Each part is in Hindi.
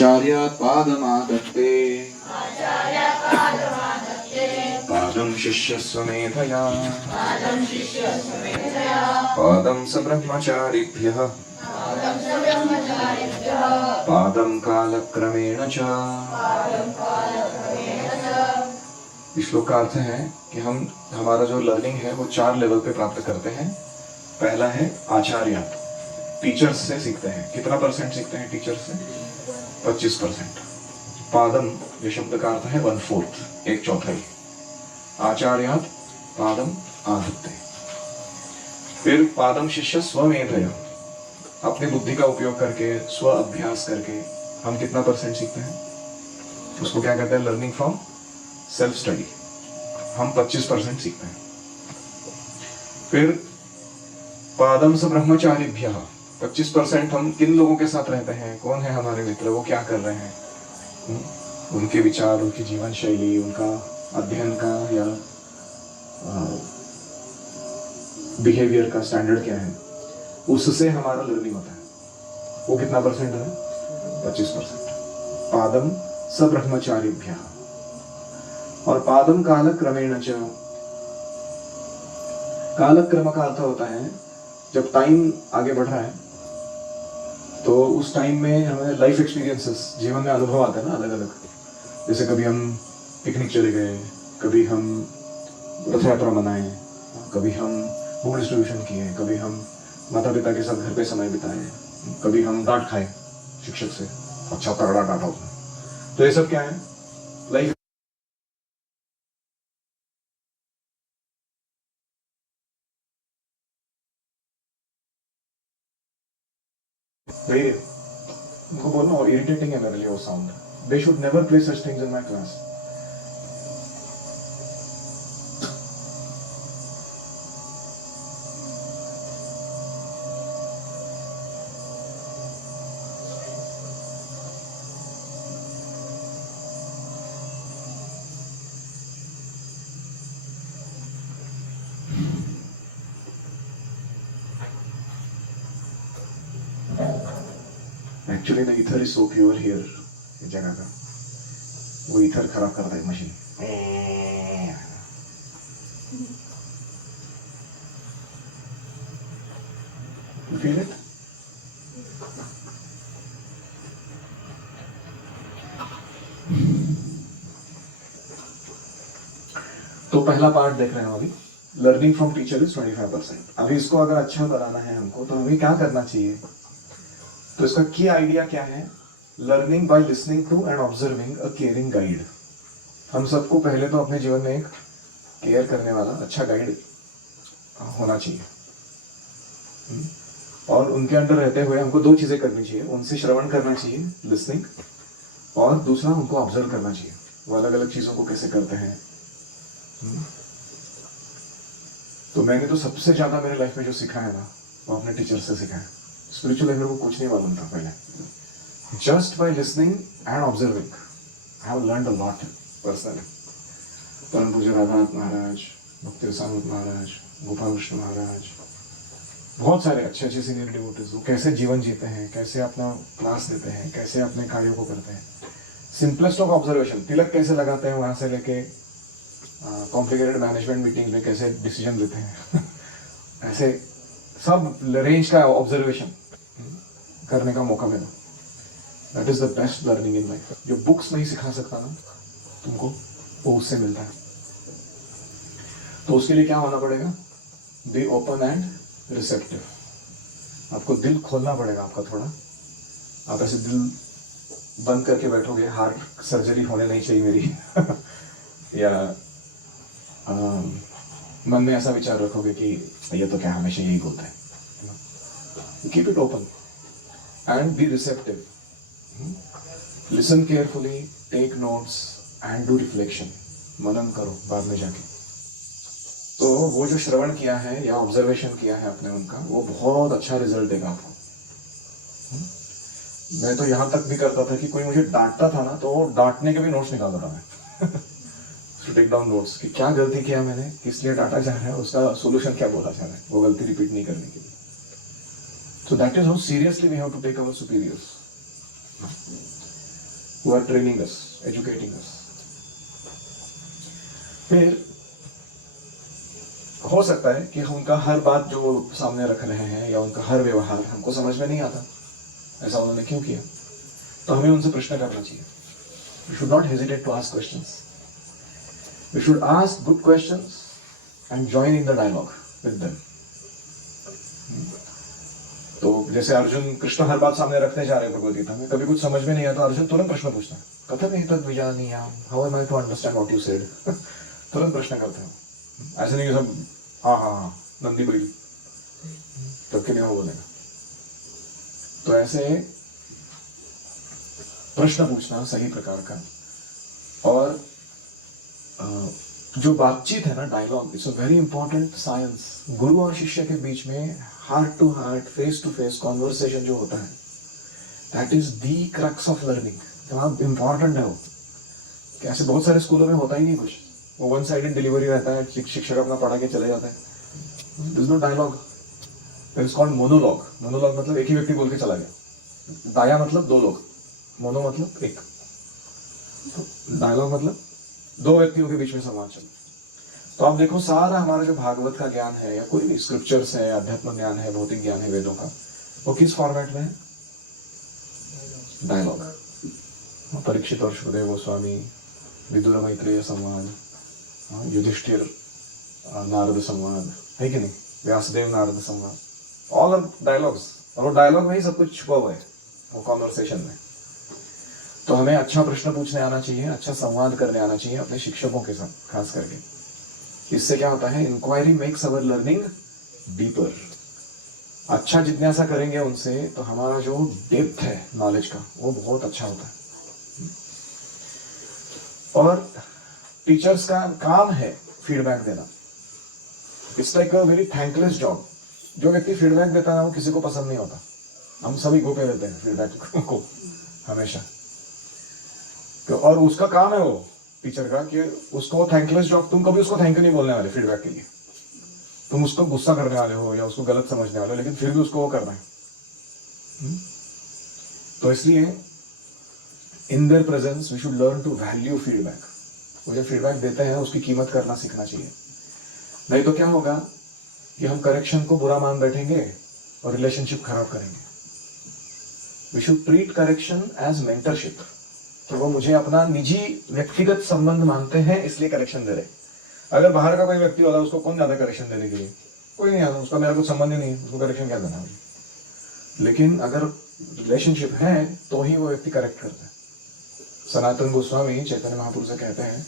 आचार्यात् पादमादत्ते पादं शिष्यस्व मेधया पादं स ब्रह्मचारिभ्यः पादं कालक्रमेण च। इस श्लोक का अर्थ है कि हमारा जो लर्निंग है वो 4 लेवल पे प्राप्त करते हैं। पहला है आचार्य, टीचर्स से सीखते हैं। कितना % सीखते हैं टीचर्स से? 25%। पादम, ये शब्द का अर्थ है 1/4, 1/4। आचार्यात् पादम आधत्ते। फिर पादम शिष्य स्वमेधया, अपनी बुद्धि का उपयोग करके, स्व अभ्यास करके हम कितना % सीखते हैं? उसको क्या कहते हैं? Learning from self study. हम 25% सीखते हैं। फिर पादम स ब्रह्मचारिभ्यः, 25% हम किन लोगों के साथ रहते हैं, कौन है हमारे मित्र, वो क्या कर रहे हैं, उनके विचार, उनकी जीवन शैली, उनका अध्ययन का या बिहेवियर का स्टैंडर्ड क्या है, उससे हमारा लर्निंग होता है। वो कितना % है? 25%। पादम स ब्रह्मचारिभ्यः। और पादम कालक्रमेण च। कालक्रम का अर्थ होता है जब टाइम आगे बढ़ रहा है तो उस टाइम में हमें लाइफ एक्सपीरियंसेस, जीवन में अनुभव आते हैं ना अलग अलग। जैसे कभी हम पिकनिक चले गए, कभी हम रथ यात्रा मनाए, कभी हम बुक डिस्ट्रीब्यूशन किए, कभी हम माता पिता के साथ घर पे समय बिताए, कभी हम डांट खाए शिक्षक से, अच्छा तगड़ा डांटा उसने। तो ये सब क्या है? लाइफ। उनको बोलना इरिटेटिंग है मेरे लिए वो sound. They should never play such things in my class. Actually the ether is so pure here, इस जगह का। वो ईथर खराब करता है मशीन। Feel it? तो पहला पार्ट देख रहे हैं अभी, लर्निंग फ्रॉम टीचर इज 25%। अभी इसको अगर अच्छा बनाना है हमको तो हमें क्या करना चाहिए? तो इसका की आइडिया क्या है? Learning by listening to and observing a caring guide. हम सबको पहले तो अपने जीवन में एक केयर करने वाला अच्छा गाइड होना चाहिए। और उनके अंडर रहते हुए हमको 2 चीजें करनी चाहिए। उनसे श्रवण करना चाहिए, लिसनिंग, और दूसरा उनको ऑब्जर्व करना चाहिए, वो अलग अलग चीजों को कैसे करते हैं। तो मैंने तो सबसे ज्यादा मेरे लाइफ में जो सीखा है ना, वो अपने टीचर से सीखा है। स्पिरिचुअल लेवल को कुछ नहीं मालूम था पहले। Just by listening and observing I have learned a lot personally. परम पूज्य राधानाथ महाराज, भक्ति रसामृत महाराज, गोपाल कृष्ण महाराज, बहुत सारे अच्छे अच्छे सीनियर डिवोटीज, वो कैसे जीवन जीते हैं, कैसे अपना क्लास देते हैं, कैसे अपने कार्यों को करते हैं। सिंपलेस्ट ऑफ ऑब्जर्वेशन, तिलक कैसे लगाते हैं वहां से लेके कॉम्प्लिकेटेड मैनेजमेंट मीटिंग में कैसे डिसीजन लेते हैं ऐसे सब रेंज का ऑब्जर्वेशन करने का मौका मिला। That is the best learning in life. जो बुक्स नहीं सिखा सकता ना तुमको, वो उससे मिलता है। तो उसके लिए क्या होना पड़ेगा? Be open and receptive. आपको दिल खोलना पड़ेगा आपका थोड़ा। आप ऐसे दिल बंद करके बैठोगे, हार्ट सर्जरी होने नहीं चाहिए मेरी या मन में ऐसा विचार रखोगे कि ये तो क्या हमेशा यही बोलता है। Keep it open and be receptive. Listen carefully, take notes and do reflection. मनन करो बाद में जाके। तो वो जो श्रवण किया है या ऑब्जर्वेशन किया है आपने उनका, वो बहुत अच्छा रिजल्ट देगा आपको। मैं तो यहाँ तक भी करता था कि कोई मुझे डांटता था ना, तो डांटने के भी नोट्स निकाल रहा मैं टू टेक डाउन नोट्स कि क्या गलती किया मैंने, किस लिए डांटा जा रहा है, उसका सोल्यूशन क्या बोला जा रहा है, वो गलती रिपीट नहीं करने के लिए। So that is how seriously we have to take our superiors. who are training us, educating us. फिर हो सकता है कि उनका हर बात जो वो सामने रख रहे हैं या उनका हर व्यवहार हमको समझ में नहीं आता, ऐसा उन्होंने क्यों किया, तो हमें उनसे प्रश्न करना चाहिए. We should not hesitate to ask questions. We should ask good questions and join in the dialogue with them. तो जैसे अर्जुन, कृष्ण हर बात सामने रखते जा रहे हैं भगवद गीता में, कभी कुछ समझ में नहीं आता अर्जुन तुरंत प्रश्न पूछता है, कथम एतद् विजानीयाम, how am I to understand what you said. तुरंत प्रश्न करते हो. ऐसे नहीं कि सब हाँ हाँ हाँ नंदी बैल तब के नहीं वो बोलेगा. तो ऐसे प्रश्न पूछना सही प्रकार का, और जो बातचीत है ना, dialogue, it's a very important science. Guru और शिष्य के बीच में heart to heart, face to face conversation जो होता है, that is the crux of learning. जवाब इंपॉर्टेंट है वो. कैसे बहुत सारे स्कूलों में होता ही नहीं कुछ, वो वन साइडेड डिलीवरी रहता है, शिक्षक अपना पढ़ा के चले जाते हैं. This no dialogue. It is called monologue. Monologue मतलब एक ही व्यक्ति बोल के चला गया. दाया मतलब दो लोग, मोनो मतलब एक, तो डायलॉग मतलब दो व्यक्तियों के बीच में संवाद चले. तो आप देखो सारा हमारा जो भागवत का ज्ञान है या कोई भी स्क्रिप्चर्स है, अध्यात्म ज्ञान है, भौतिक ज्ञान है, वेदों का, वो किस फॉर्मेट में है? डायलॉग. परीक्षित और सुखदेव गोस्वामी, विदुर मैत्रेय संवाद, युधिष्ठिर नारद संवाद, है कि नहीं, व्यासदेव नारद संवाद, ऑल आर डायलॉग्स. और वो डायलॉग में ही सब कुछ छुपा हुआ है, वो कॉन्वर्सेशन में. तो हमें अच्छा प्रश्न पूछने आना चाहिए, अच्छा संवाद करने आना चाहिए अपने शिक्षकों के साथ खास करके. इससे क्या होता है, inquiry makes our learning deeper. अच्छा जिज्ञासा करेंगे उनसे तो हमारा जो डेप्थ है नॉलेज का वो बहुत अच्छा होता है. और टीचर्स का काम है फीडबैक देना. It's like a very thankless job. जो व्यक्ति फीडबैक देता है वो किसी को पसंद नहीं होता. हम सभी को पे देते हैं फीडबैक को हमेशा. तो और उसका काम है वो टीचर का कि उसको थैंकलेस जॉब, तुम कभी उसको थैंक यू नहीं बोलने वाले फीडबैक के लिए. तुम उसको गुस्सा करने वाले हो या उसको गलत समझने वाले हो, लेकिन फिर भी उसको वो करना है. तो इसलिए in their presence we should learn to value feedback. वो जो फीडबैक देते हैं उसकी कीमत करना सीखना चाहिए. नहीं तो क्या होगा कि हम करेक्शन को बुरा मान बैठेंगे और रिलेशनशिप खराब करेंगे. We should treat correction as mentorship. तो वो मुझे अपना निजी व्यक्तिगत संबंध मानते हैं इसलिए करेक्शन दे रहे. अगर बाहर का कोई व्यक्ति होगा उसको कौन ज्यादा करेक्शन देने के लिए, कोई नहीं आता, उसका मेरा कुछ संबंध ही नहीं, उसको करेक्शन क्या देना. लेकिन अगर रिलेशनशिप है तो ही वो व्यक्ति करेक्ट करता है. सनातन गोस्वामी चैतन्य महाप्रभु से कहते हैं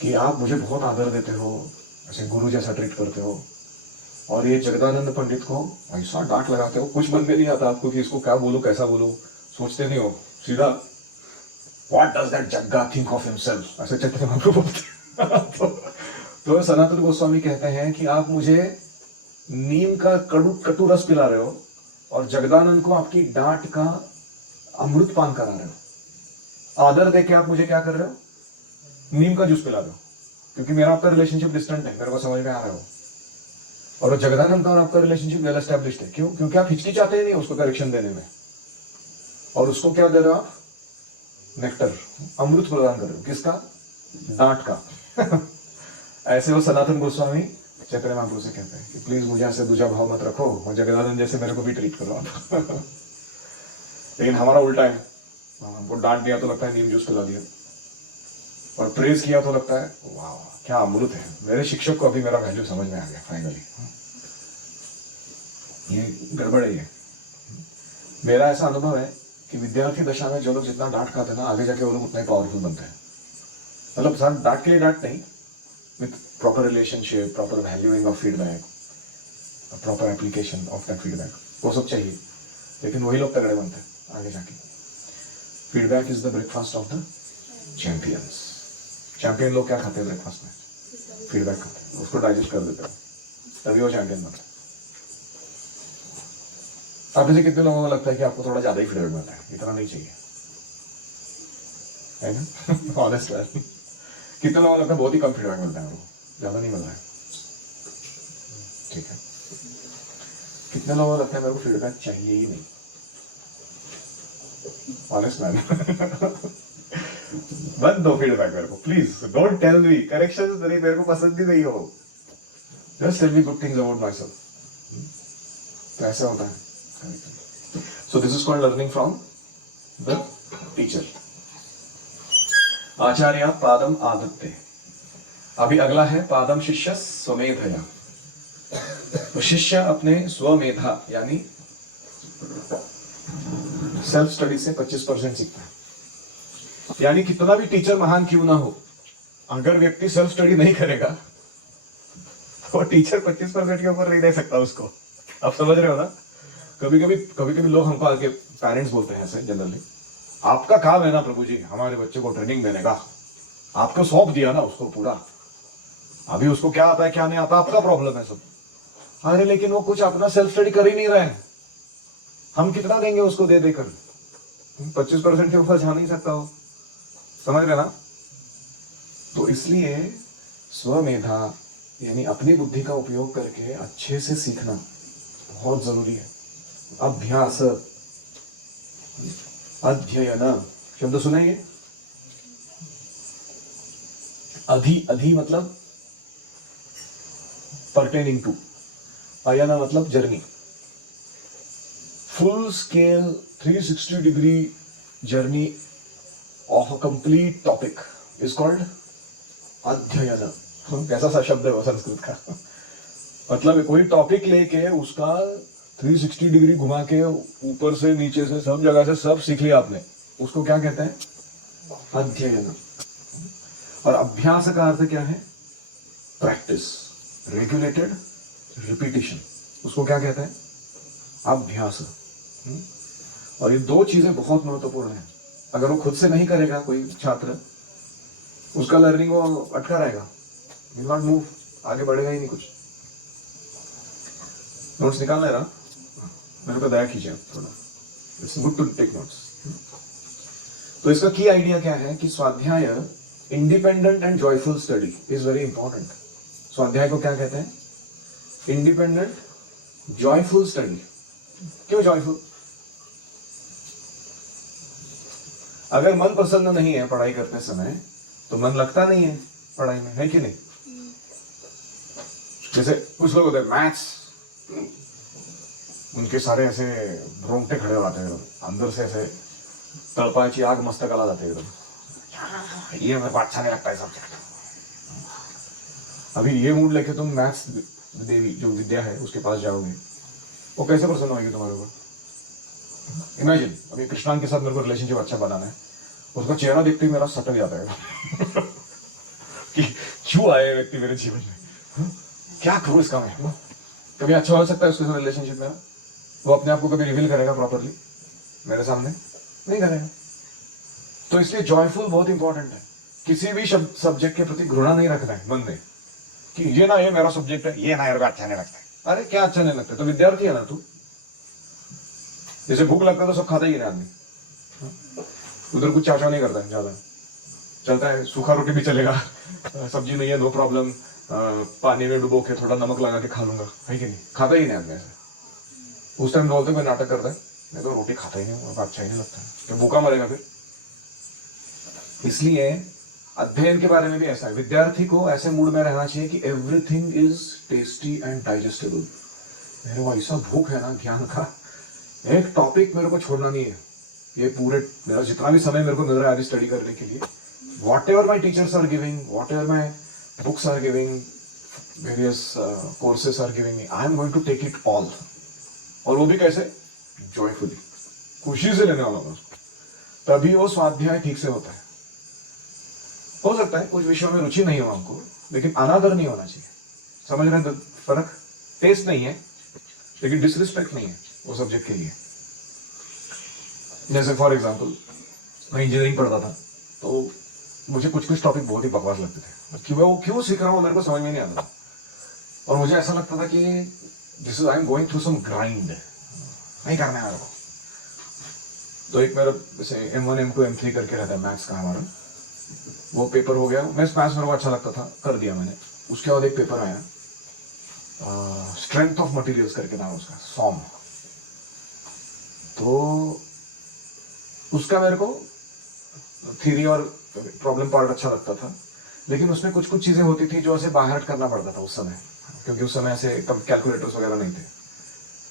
कि आप मुझे बहुत आदर देते हो, ऐसे गुरु जैसा ट्रीट करते हो, और ये जगदानंद पंडित को ऐसा डांट लगाते हो, कुछ मन में नहीं आता आपको कि इसको क्या बोलो कैसा बोलो, सोचते नहीं हो, सीधा what does that Jagga think of himself, ऐसे चैतन्य महाप्रभु बोलते. तो सनातन गोस्वामी कहते हैं कि आप मुझे नीम का कटु रस पिला रहे हो और जगदानंद को आपकी डांट का अमृत पान करा रहे हो. आदर देके आप मुझे क्या कर रहे हो, नीम का जूस पिला रहे हो, क्योंकि मेरा आपका रिलेशनशिप डिस्टेंट है, मेरे को समझ में आ रहा हो. और जगदानंद का और आपका रिलेशनशिप वेल एस्टैब्लिश्ड है. क्यों? क्योंकि आप हिचकिचाते ही नहीं उसको करेक्शन देने में. और उसको क्या दे रहे हो आप, नेक्टर, अमृत प्रदान कर रहे हो. किसका? डांट का. ऐसे वो सनातन गोस्वामी चैतन्य महाप्रभु से कहते हैं कि प्लीज मुझे ऐसे दूजा भाव मत रखो और जगदानंद जैसे मेरे को भी ट्रीट करो आप. लेकिन हमारा उल्टा है, हमको डांट दिया तो लगता है नीम जूस पिला दिया, और प्रेज किया तो लगता है वाह क्या अमृत है. मेरे शिक्षक को अभी मेरा वैल्यू समझ में आ गया फाइनली. ये गड़बड़ है. ये मेरा ऐसा अनुभव है कि विद्यार्थी दशा में जो लोग जितना डांट खाते हैं ना, आगे जाके वो लोग उतना ही पावरफुल बनते हैं. मतलब सर डांट के लिए डांट नहीं, with proper relationship, proper valuing of feedback, proper application of that feedback, वो सब चाहिए. लेकिन वही लोग तगड़े बनते हैं आगे जाके. Feedback is the breakfast of the champions. Champion लोग क्या खाते हैं ब्रेकफास्ट में? फीडबैक खाते हैं, उसको डाइजेस्ट कर देते हैं, तभी वो चैंपियन बनते हैं. आप में से कितने लोगों को लगता है कि आपको थोड़ा ज्यादा ही फीडबैक मिलता है? इतना नहीं चाहिए, है ना? ऑनेस्ट है. कितने लोगों को लगता है बहुत ही कम फीडबैक मिलता है, वो ज्यादा नहीं मिल रहा है? ठीक है. कितने लोगों को लगता है मेरे को फीडबैक चाहिए ही नहीं? Honest man. मत दो फीडबैक मेरे को please. Don't tell me correction मेरे को पसंद ही नहीं हो. Just tell me good things about myself. तो ऐसा होता है. So this is called learning from the teacher. आचार्य पादम आदत्ते. अभी अगला है पादम शिष्य स्वमेधया. तो शिष्य अपने स्वमेधा यानी सेल्फ स्टडी से 25% सीखता है. यानी कितना भी टीचर महान क्यों ना हो, अगर व्यक्ति सेल्फ स्टडी नहीं करेगा तो टीचर 25% के ऊपर नहीं दे सकता उसको. आप समझ रहे हो ना. कभी कभी लोग हमको आके पेरेंट्स बोलते हैं ऐसे जनरली, आपका काम है ना प्रभु जी हमारे बच्चे को ट्रेनिंग देने का, आपको सौंप दिया ना उसको पूरा, अभी उसको क्या आता है क्या नहीं आता आपका प्रॉब्लम है सब. अरे लेकिन वो कुछ अपना सेल्फ स्टडी कर ही नहीं रहे हैं, हम कितना देंगे उसको दे देकर. 25% के ऊपर जा नहीं सकता वो. समझ रहे ना. तो इसलिए स्वमेधा यानी अपनी बुद्धि का उपयोग करके अच्छे से सीखना बहुत जरूरी है. अभ्यास अध्ययन शब्द सुना ये. अधि मतलब परटेनिंग टू, अयन मतलब journey. Full scale 360 degree journey of a complete topic is called अध्ययन. कैसा सा शब्द है वो संस्कृत का. मतलब कोई टॉपिक लेके उसका 360 डिग्री घुमा के ऊपर से नीचे से सब जगह से सब सीख लिया आपने, उसको क्या कहते हैं अध्ययन. और अभ्यास का अर्थ क्या है प्रैक्टिस, रेगुलेटेड रिपीटिशन, उसको क्या कहते हैं अभ्यास. और ये दो चीजें बहुत महत्वपूर्ण हैं. अगर वो खुद से नहीं करेगा कोई छात्र, उसका लर्निंग वो अटका रहेगा, विल नॉट मूव, आगे बढ़ेगा ही नहीं कुछ. नोट्स निकालना है ना, मेरे को दया कीजिए थोड़ा. It's good to take notes. तो इसका की आइडिया क्या है कि स्वाध्याय independent and joyful study is very important. स्वाध्याय को क्या कहते हैं इंडिपेंडेंट जॉयफुल स्टडी. क्यों जॉयफुल. अगर मन प्रसन्न नहीं है पढ़ाई करते समय तो मन लगता नहीं है पढ़ाई में, है कि नहीं. जैसे कुछ लोग होते हैं मैथ्स, उनके सारे ऐसे रोंगटे खड़े हो जाते हैं अंदर से, ऐसे तड़पाची आग मस्तकाला जाते हैं एकदम. ये मेरे को अच्छा नहीं लगता है सब्जेक्ट. अभी ये मूड लेके तुम मैथ्स देवी जो विद्या है उसके पास जाओगे, वो कैसे प्रसन्न होगी तुम्हारे ऊपर. इमेजिन अभी कृष्णान के साथ मेरे को रिलेशनशिप अच्छा बनाना है, उसका चेहरा देखते ही मेरा सटक जाता है कि क्यों आए व्यक्ति मेरे जीवन में, क्या करूं इसका मैं. कभी अच्छा हो सकता है उसके साथ रिलेशनशिप में. वो अपने आप को कभी रिवील करेगा प्रॉपरली मेरे सामने, नहीं करेगा. तो इसलिए जॉयफुल बहुत इंपॉर्टेंट है. किसी भी सब्जेक्ट के प्रति घृणा नहीं रखना है मन में कि ये ना ये मेरा सब्जेक्ट है, ये ना मेरे को अच्छा नहीं लगता है. अरे क्या अच्छा नहीं लगता, तो विद्यार्थी है ना तू. जैसे भूख लगता है तो सब खाता ही है आदमी, उधर कुछ चाचा नहीं करता है ज्यादा, चलता है सूखा रोटी भी चलेगा, सब्जी नहीं है नो प्रॉब्लम, पानी में डुबो के थोड़ा नमक लगा के खा लूंगा, है कि नहीं. खाता ही नहीं आदमी ऐसे. उस टाइम बोलते कोई नाटक करता है, मैं तो रोटी खाता ही नहीं हूँ, अच्छा ही नहीं लगता है, तो भूखा मरेगा फिर. इसलिए अध्ययन के बारे में भी ऐसा है, विद्यार्थी को ऐसे मूड में रहना चाहिए कि everything is tasty and digestible. मेरे को ऐसा भूख है ना ज्ञान का, एक टॉपिक मेरे को छोड़ना नहीं है. ये पूरे मेरा जितना भी समय मेरे को मिल रहा है अभी स्टडी करने के लिए, whatever my teachers are giving, whatever my books are giving, various courses are giving, I am going to take it all. और वो भी कैसे जॉयफुली, खुशी से लेने वाला हूँ उसको. तभी वो स्वाध्याय ठीक से होता है. हो सकता है कुछ विषयों में रुचि नहीं हो हमको, लेकिन अनादर नहीं होना चाहिए. समझ रहे हैं फर्क. टेस्ट नहीं है लेकिन डिसरिस्पेक्ट नहीं है वो सब्जेक्ट के लिए. जैसे फॉर एग्जांपल मैं इंजीनियरिंग पढ़ता था तो मुझे कुछ टॉपिक बहुत ही बकवास लगते थे कि मैं वो क्यों सीख रहा हूँ मेरे को समझ में नहीं आता था. और मुझे ऐसा लगता था कि this is I am going through some grind, नहीं करना है मेरे को. तो एक मेरा जैसे M1 M2 M3 करके रहता है मैथ्स का हमारा, वो पेपर हो गया. मैथ्स मेरे को अच्छा लगता था, कर दिया मैंने. उसके बाद एक पेपर आया स्ट्रेंथ ऑफ मटेरियल्स करके नाम उसका, सॉम. तो उसका मेरे को थ्योरी और प्रॉब्लम पार्ट अच्छा लगता था, लेकिन उसमें कुछ कुछ चीजें होती थी जो ऐसे बाहर करना पड़ता था उस समय, क्योंकि उस समय ऐसे कैलकुलेटर्स वगैरह नहीं थे।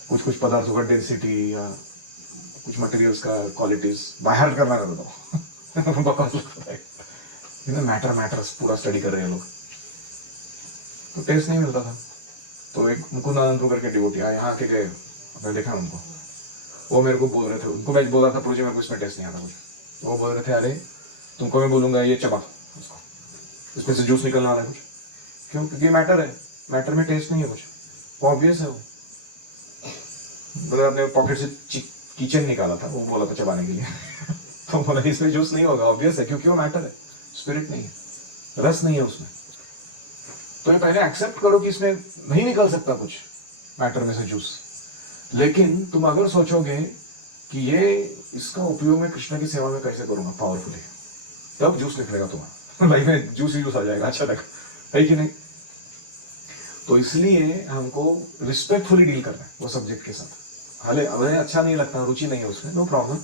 कुछ कुछ पदार्थों का डेंसिटी या कुछ मटेरियल्स का क्वालिटीज बाहर करना रहता था। बकवास लगता है, मैटर मैटर्स पूरा स्टडी कर रहे हैं लोग, तो टेस्ट नहीं मिलता था। तो एक मुकुंद आनंद करके डिवोटी आए, यहाँ के गए, मैंने देखा उनको, वो मेरे को बोल रहे थे, उनको मैं बोल रहा था प्रोजी मेरे को इसमें टेस्ट नहीं आता कुछ, तो वो बोल रहे थे अरे तुमको मैं बोलूंगा ये चबा उसको, इसमें से जूस निकलना वाला है कुछ, क्यों? क्योंकि मैटर है, मैटर में टेस्ट नहीं है कुछ, ऑब्वियस है वो। मतलब अपने पॉकेट से किचन निकाला था, वो बोला था चबाने के लिए तो बोला इसमें जूस नहीं होगा, ऑब्वियस है, क्योंकि वो मैटर है, स्पिरिट नहीं है, रस नहीं है उसमें। तो ये पहले एक्सेप्ट करो कि इसमें नहीं निकल सकता कुछ मैटर में से जूस, लेकिन तुम अगर सोचोगे कि ये इसका उपयोग मैं कृष्ण की सेवा में कैसे करूंगा पावरफुली, तब जूस निकलेगा तुम्हारा लाइफ में, जूस ही जूस आ जाएगा, अच्छा लगा, है कि नहीं? तो इसलिए हमको रिस्पेक्टफुली डील करना है वो सब्जेक्ट के साथ। हाले हमें अच्छा नहीं लगता, रुचि नहीं है उसमें, no problem,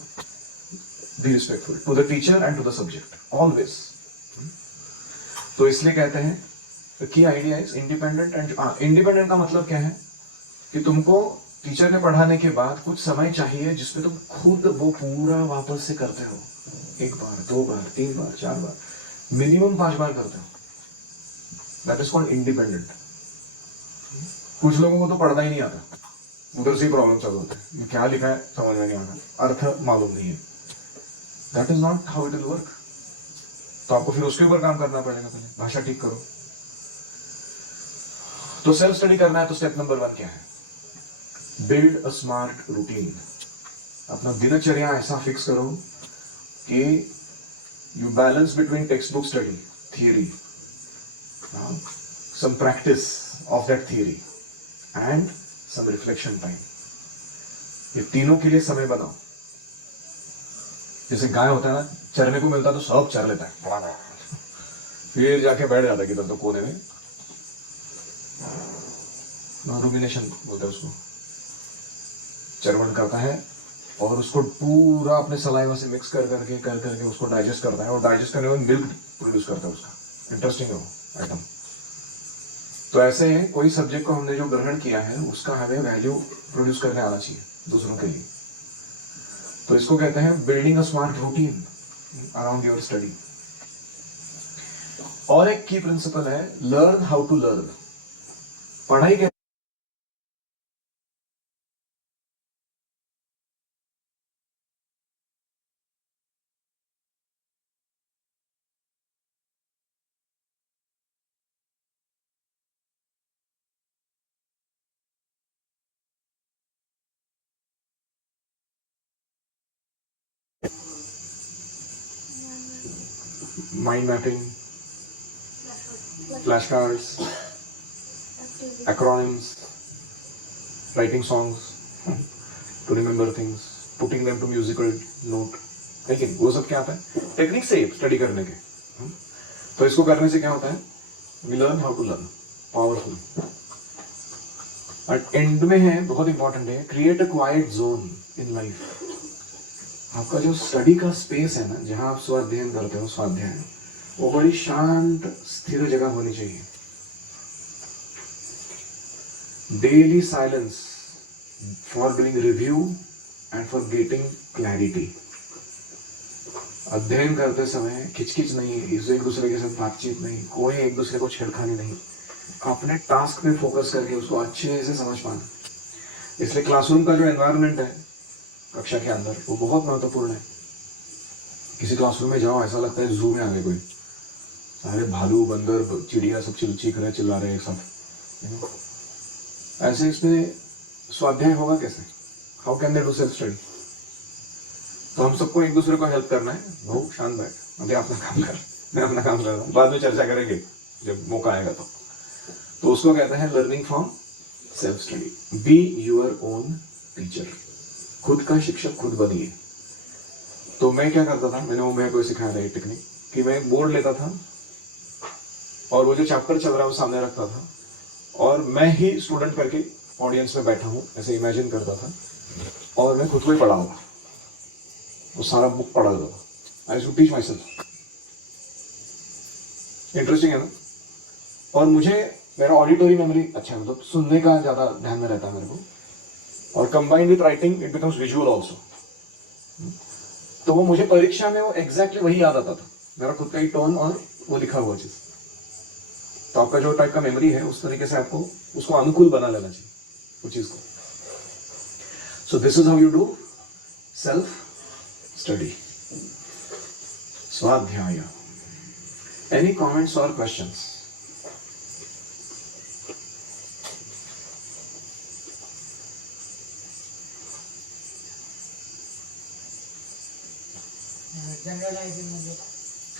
be respectful to the teacher and to the subject always. तो इसलिए कहते हैं key idea is independent and, independent का मतलब क्या है कि तुमको टीचर के पढ़ाने के बाद कुछ समय चाहिए जिसमें तुम खुद वो पूरा वापस से करते हो, 1 बार 2 बार 3 बार 4 बार, मिनिमम 5 बार करते हो, दैट इज कॉल्ड इंडिपेंडेंट। कुछ लोगों को तो पढ़ना ही नहीं आता, उधर से ही प्रॉब्लम चालू होते हैं, ये क्या लिखा है समझ में नहीं आता, अर्थ मालूम नहीं है, that is not how it will work. तो आपको फिर उसके ऊपर काम करना पड़ेगा, पहले भाषा ठीक करो। तो सेल्फ स्टडी करना है तो स्टेप नंबर 1 क्या है? Build a smart routine. अपना दिनचर्या ऐसा फिक्स करो कि you balance between textbook study, theory, some practice of that theory and some reflection time. ये तीनों के लिए समय बनाओ। जैसे गाय होता है ना, चरने को मिलता तो सब चर लेता है, फिर जाके बैठ जाता है किधर तो कोने में, रूमिनेशन बोलते हैं उसको, चरवण करता है और उसको पूरा अपने सलाइवा से मिक्स कर करके उसको डाइजेस्ट करता है, और डाइजेस्ट करने में मिल्क प्रोड्यूस करता है उसका। इंटरेस्टिंग है वो आइटम। तो ऐसे है, कोई सब्जेक्ट को हमने जो ग्रहण किया है उसका हमें वैल्यू प्रोड्यूस करने आना चाहिए दूसरों के लिए। तो इसको कहते हैं building a smart routine around your study. और एक की प्रिंसिपल है लर्न हाउ टू लर्न। पढ़ाई के mind mapping, flash cards, acronyms, writing songs to remember things, putting them to musical note, लेकिन वो सब क्या आता है टेक्निक से स्टडी करने के। तो इसको करने से क्या होता है, we learn how to learn powerful. और एंड में है बहुत इंपॉर्टेंट है, create a quiet zone in life. आपका जो स्टडी का स्पेस है ना, जहां आप स्वाध्ययन करते हो, स्वाध्याय, वो बड़ी शांत स्थिर जगह होनी चाहिए। Daily silence for doing review and for getting clarity. अध्ययन करते समय खिचखिच नहीं, एक दूसरे के साथ बातचीत नहीं, कोई एक दूसरे को छेड़खानी नहीं, अपने टास्क पे फोकस करके उसको अच्छे से समझ पाना। इसलिए क्लासरूम का जो एनवायरनमेंट है कक्षा के अंदर, वो बहुत महत्वपूर्ण है। किसी क्लासरूम में जाओ, ऐसा लगता है जू में आ गए कोई, सारे भालू बंदर चिड़िया सब चीख रहे चिल्ला रहे एक साथ। ऐसे इसमें स्वाध्याय होगा कैसे? How can they do self study? तो हम सबको एक दूसरे को हेल्प करना है। बहुत शांत बैठ, अभी अपना काम कर, मैं अपना काम कर रहा हूँ, बाद में चर्चा करेंगे जब मौका आएगा। तो उसको कहते हैं learning from self study. Be your own teacher. खुद का शिक्षक खुद बनिए। तो मैं क्या करता था, मैंने मेरे को सिखाया था ये टेक्निक कि मैं एक बोर्ड लेता था और वो जो चैप्टर चल रहा है वो सामने रखता था, और मैं ही स्टूडेंट करके ऑडियंस में बैठा हूँ ऐसे इमेजिन करता था, और मैं खुद को ही पढ़ा होगा। वो सारा बुक पढ़ा था। I should teach my self. Interesting है ना। और मुझे मेरा ऑडिटरी मेमोरी अच्छा है, मतलब सुनने का ज़्यादा ध्यान में रहता है मेरे को, और combined with writing it becomes visual also. तो वो मुझे परीक्षा में वो एग्जैक्टली वही याद आता था, मेरा खुद का ही टोन और वो लिखा हुआ चीज़। तो आपका जो टाइप का मेमोरी है उस तरीके से आपको उसको अनुकूल बना लेना चाहिए उस चीज़ को। सो this is how you do self study, स्वाध्याय। एनी कमेंट्स और क्वेश्चंस?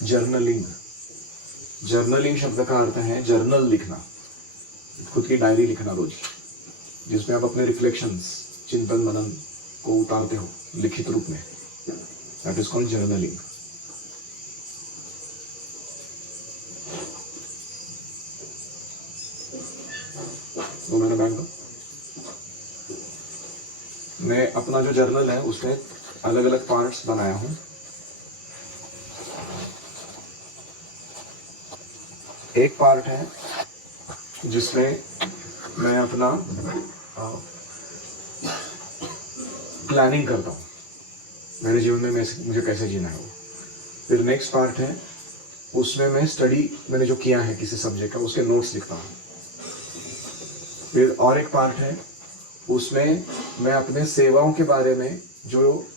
जर्नलिंग, जर्नलिंग शब्द का अर्थ है जर्नल लिखना, खुद की डायरी लिखना रोज, जिसमें आप अपने रिफ्लेक्शंस, चिंतन मनन को उतारते हो लिखित रूप में। That is called journaling. वो मैंने बैग दो। मैं अपना जो जर्नल है उसमें अलग अलग पार्ट्स बनाया हूं। एक पार्ट है जिसमें मैं अपना प्लानिंग करता हूँ, मेरे जीवन में मुझे कैसे जीना है वो। फिर नेक्स्ट पार्ट है, उसमें मैं स्टडी मैंने जो किया है किसी सब्जेक्ट का उसके नोट्स लिखता हूँ। फिर और एक पार्ट है, उसमें मैं अपने सेवाओं के बारे में जो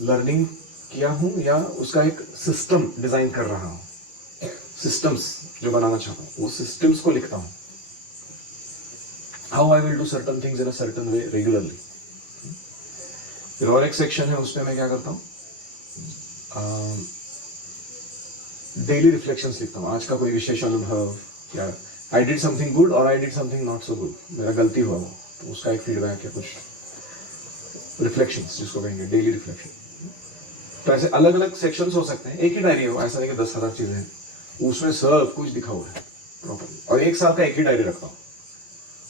लर्निंग किया हूँ या उसका एक सिस्टम डिज़ाइन कर रहा हूँ, सिस्टम्स जो बनाना चाहता हूँ वो सिस्टम्स को लिखता हूँ। How I will do certain things in a certain way regularly. फिर और एक सेक्शन है, उसमें मैं क्या करता हूँ, डेली रिफ्लेक्शंस लिखता हूँ। आज का कोई विशेष अनुभव, या आई डिड समथिंग गुड और I did something not so good, मेरा गलती हुआ वो, तो उसका एक फीडबैक या कुछ रिफ्लेक्शंस जिसको कहेंगे डेली रिफ्लेक्शन। तो ऐसे अलग अलग सेक्शंस हो सकते हैं, एक ही डायरी हो, ऐसा नहीं कि 10,000 चीजें हैं, उसमें सब कुछ दिखा हुआ है प्रॉपरली। और एक साल का एक ही डायरी रखता हूँ,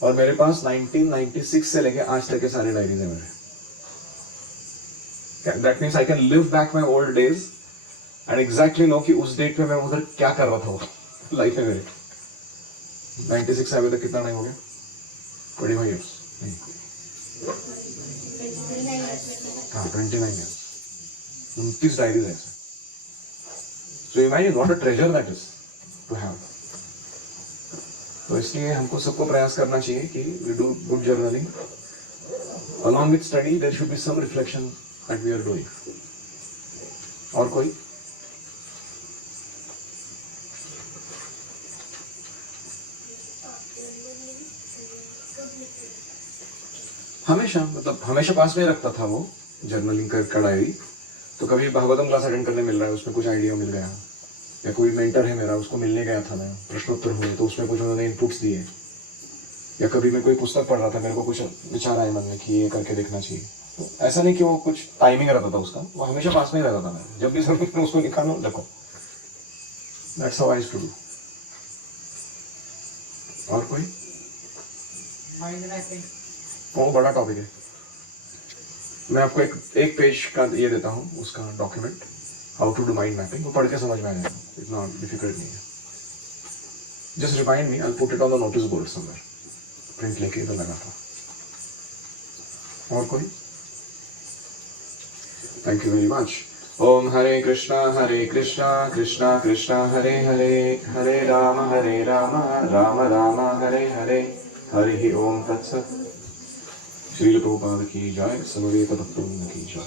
और मेरे पास 1996 से लेके आज तक के सारे डायरीज हैं मेरे। That means I can live back my old days and exactly know कि उस डेट पे मैं उधर क्या कर रहा था वो लाइफ में मेरे। 96 से अभी तक कितना टाइम हो गया? 25 years नहीं, हाँ 29 years, 29 डायरीज है। So imagine what a treasure that is to have. तो इसलिए हमको सबको प्रयास करना चाहिए कि we do good journaling, along with study there should be some reflection that we are doing. और कोई? हमेशा, मतलब हमेशा पास में रखता था वो जर्नलिंग का डायरी। तो कभी भागवतम क्लास अटेंड करने मिल रहा है, उसमें कुछ आइडिया मिल गया, या कोई मेंटर है मेरा उसको मिलने गया था मैं, प्रश्नोत्तर हुए तो उसमें कुछ उन्होंने इनपुट्स दिए, या कभी मैं कोई पुस्तक पढ़ रहा था, मेरे को कुछ विचार आए मन में कि ये करके देखना चाहिए। तो ऐसा नहीं कि वो कुछ टाइमिंग रहता था उसका, वो हमेशा पास में ही रहता था। मैं जब भी जरूरत में उसको निकालो देखो। That's how I used to do. और कोई? वो बड़ा टॉपिक है, मैं आपको एक पेज का ये देता हूँ उसका document, how to do mind mapping. वो पढ़ के समझ में आ जाएगा, इतना डिफिकल्ट नहीं है। Just remind me, I put it on the notice board somewhere, print लेके इधर लगा था। और कोई? Thank you very much. Om Hare Krishna Krishna Krishna Hare Hare, Hare Ram Ram Ram Hare Hare, Hari Om तत्सत। श्रील प्रभुपाद की जय, समवेत भक्तवृंद की जय।